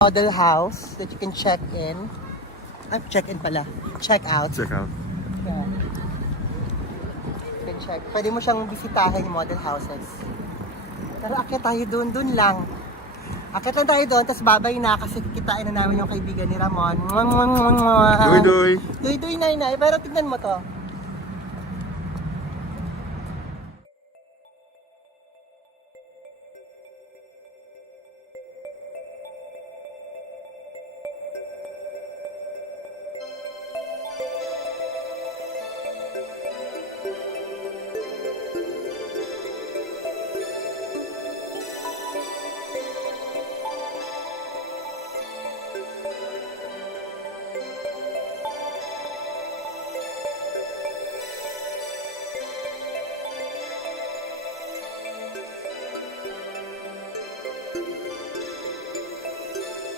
Model house that you can check in. Check in pala. Check out. Check out. Yeah. You can check. Pwede mo siyang bisitahin yung model houses. Pero akit tayo dun lang. Akit lang tayo doon, tapos babay na kasi kikitain na namin yung kaibigan ni Ramon. Doy doy! Doy-doy, nay-nay. Pero tignan mo to.